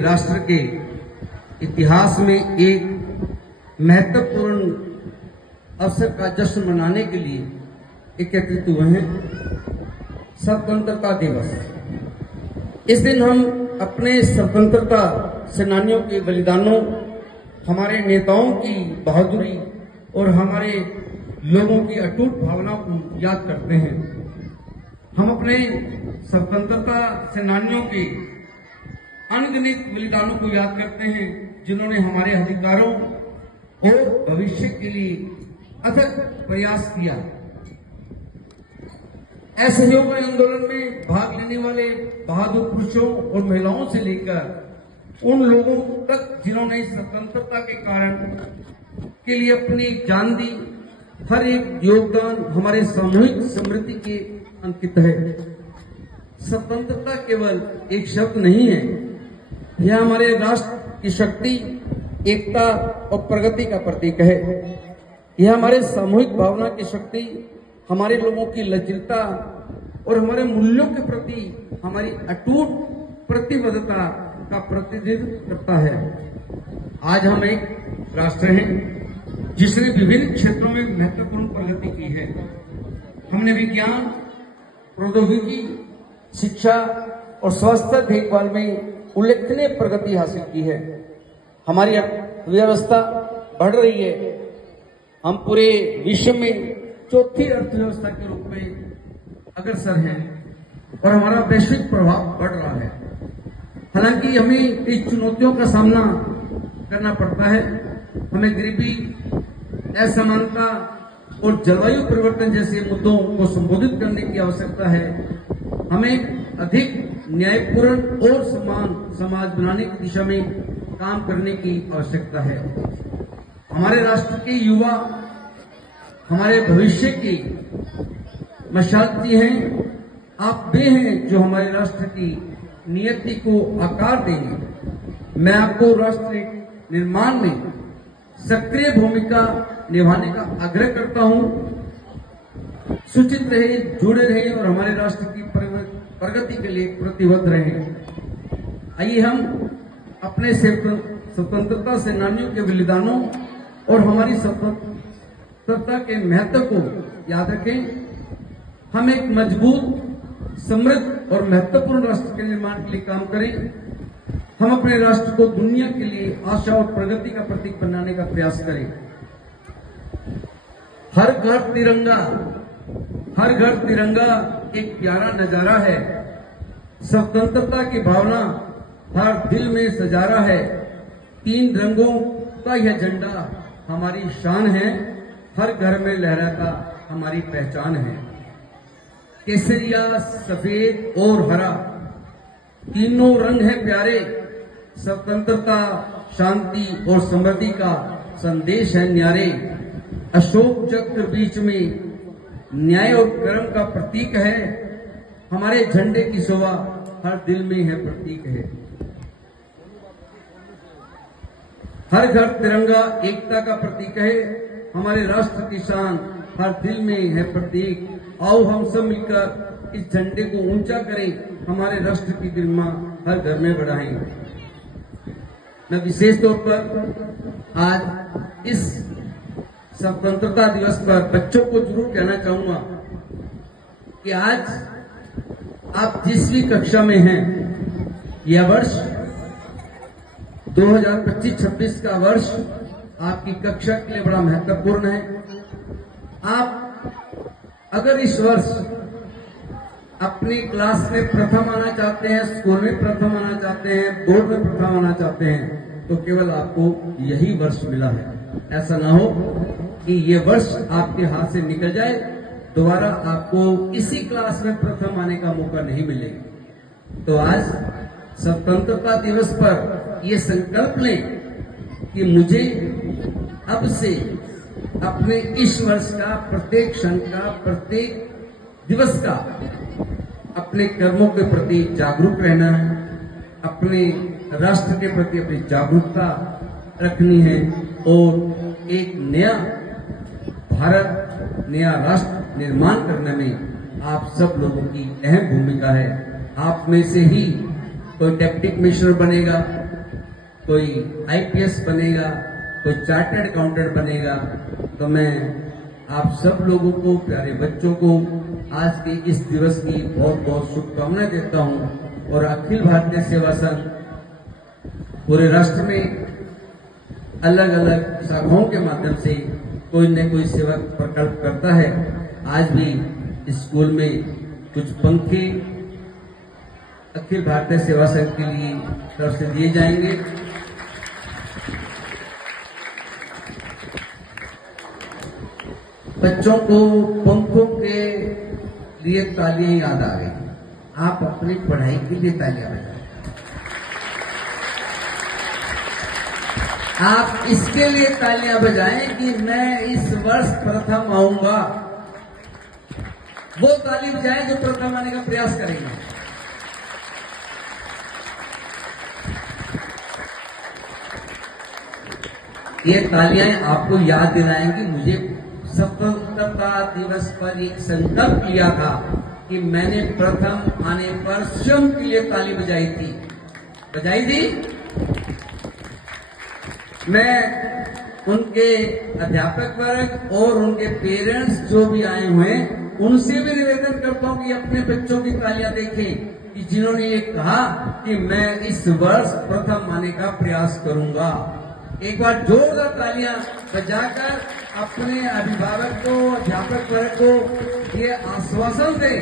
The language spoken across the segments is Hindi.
राष्ट्र के इतिहास में एक महत्वपूर्ण अवसर का जश्न मनाने के लिए एकत्रित हुए हैं, स्वतंत्रता दिवस। इस दिन हम अपने स्वतंत्रता सेनानियों के बलिदानों, हमारे नेताओं की बहादुरी और हमारे लोगों की अटूट भावना को याद करते हैं। हम अपने स्वतंत्रता सेनानियों के अनगिनत बलिदानों को याद करते हैं, जिन्होंने हमारे अधिकारों और भविष्य के लिए अथक प्रयास किया। असहयोग आंदोलन में भाग लेने वाले बहादुर पुरुषों और महिलाओं से लेकर उन लोगों तक जिन्होंने स्वतंत्रता के कारण के लिए अपनी जान दी, हर एक योगदान हमारे सामूहिक स्मृति के अंकित है। स्वतंत्रता केवल एक शब्द नहीं है, यह हमारे राष्ट्र की शक्ति, एकता और प्रगति का प्रतीक है। यह हमारे सामूहिक भावना की शक्ति, हमारे लोगों की लचीलता और हमारे मूल्यों के प्रति हमारी अटूट प्रतिबद्धता का प्रतिनिधित्व करता है। आज हम एक राष्ट्र हैं जिसने विभिन्न क्षेत्रों में महत्वपूर्ण प्रगति की है। हमने विज्ञान, प्रौद्योगिकी, शिक्षा और स्वास्थ्य देखभाल में उल्लेखनीय प्रगति हासिल की है। हमारी अर्थव्यवस्था बढ़ रही है। हम पूरे विश्व में चौथी अर्थव्यवस्था के रूप में अग्रसर हैं और हमारा वैश्विक प्रभाव बढ़ रहा है। हालांकि हमें कई चुनौतियों का सामना करना पड़ता है। हमें गरीबी, असमानता और जलवायु परिवर्तन जैसे मुद्दों को संबोधित करने की आवश्यकता है। हमें अधिक न्यायपूर्ण और समान समाज बनाने की दिशा में काम करने की आवश्यकता है। हमारे राष्ट्र के युवा हमारे भविष्य की मशालती हैं। आप वे हैं जो हमारे राष्ट्र की नियति को आकार देंगे। मैं आपको राष्ट्र निर्माण में सक्रिय भूमिका निभाने का आग्रह करता हूं। सूचित रहे, जुड़े रहे और हमारे राष्ट्र की प्रगति के लिए प्रतिबद्ध रहे। आइए हम अपने स्वतंत्रता सेनानियों के बलिदानों और हमारी स्वतंत्रता के महत्व को याद रखें। हम एक मजबूत, समृद्ध और महत्वपूर्ण राष्ट्र के निर्माण के लिए काम करें। हम अपने राष्ट्र को दुनिया के लिए आशा और प्रगति का प्रतीक बनाने का प्रयास करें। हर घर तिरंगा, हर घर तिरंगा एक प्यारा नजारा है। स्वतंत्रता की भावना हर दिल में सजा रहा है। 3 रंगों का यह झंडा हमारी शान है। हर घर में लहराता हमारी पहचान है। केसरिया, सफेद और हरा, तीनों रंग हैं प्यारे। स्वतंत्रता, शांति और समृद्धि का संदेश है न्यारे। अशोक चक्र बीच में न्याय और कर्म का प्रतीक है। हमारे झंडे की शोभा हर दिल में है प्रतीक है। हर घर तिरंगा एकता का प्रतीक है। हमारे राष्ट्र की शान हर दिल में है प्रतीक। आओ हम सब मिलकर इस झंडे को ऊंचा करें, हमारे राष्ट्र की गरिमा हर घर में बढ़ाएं। मैं विशेष तौर पर आज इस स्वतंत्रता दिवस पर बच्चों को जरूर कहना चाहूंगा कि आज आप जिस भी कक्षा में हैं, यह वर्ष 2025-26 का वर्ष आपकी कक्षा के लिए बड़ा महत्वपूर्ण है। आप अगर इस वर्ष अपनी क्लास में प्रथम आना चाहते हैं, स्कूल में प्रथम आना चाहते हैं, बोर्ड में प्रथम आना चाहते हैं, तो केवल आपको यही वर्ष मिला है। ऐसा ना हो कि ये वर्ष आपके हाथ से निकल जाए, दोबारा आपको इसी क्लास में प्रथम आने का मौका नहीं मिलेगा। तो आज स्वतंत्रता दिवस पर ये संकल्प लें कि मुझे अब से अपने इस वर्ष का प्रत्येक क्षण का, प्रत्येक दिवस का अपने कर्मों के प्रति जागरूक रहना है। अपने राष्ट्र के प्रति अपनी जागरूकता रखनी है और एक नया भारत, नया राष्ट्र निर्माण करने में आप सब लोगों की अहम भूमिका है। आप में से ही कोई डिप्टी कमिश्नर बनेगा, कोई आईपीएस बनेगा, कोई चार्टर्ड अकाउंटेंट बनेगा। तो मैं आप सब लोगों को, प्यारे बच्चों को आज के इस दिवस की बहुत बहुत शुभकामनाएं देता हूं। और अखिल भारतीय सेवा संघ पूरे राष्ट्र में अलग अलग शाखाओं के माध्यम से कोई न कोई सेवा प्रकल्प करता है। आज भी स्कूल में कुछ पंखे अखिल भारतीय सेवा संघ के लिए तरफ से दिए जाएंगे। बच्चों को पंखों के लिए तालियां याद आ गई। आप अपनी पढ़ाई के लिए तालियां बजाएं। आप इसके लिए तालियां बजाएं कि मैं इस वर्ष प्रथम आऊंगा। वो ताली बजाएं जो प्रथम आने का प्रयास करेंगे। ये तालियां आपको याद दिलाएंगी मुझे स्वतंत्रता दिवस पर एक संकल्प लिया था कि मैंने प्रथम आने पर स्वयं के लिए ताली बजाई थी। मैं उनके अध्यापक वर्ग और उनके पेरेंट्स जो भी आए हुए उनसे भी निवेदन करता हूं कि अपने बच्चों की तालियां देखें कि जिन्होंने ये कहा कि मैं इस वर्ष प्रथम आने का प्रयास करूंगा। एक बार जोरदार तालियां बजाकर अपने अभिभावक को, अध्यापक वर्ग को ये आश्वासन दें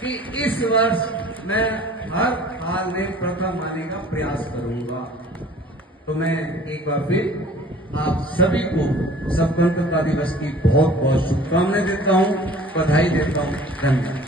कि इस वर्ष मैं हर हाल में प्रथम आने का प्रयास करूंगा। तो मैं एक बार फिर आप सभी को स्वतंत्रता दिवस की बहुत बहुत शुभकामनाएं देता हूं, बधाई देता हूं। धन्यवाद।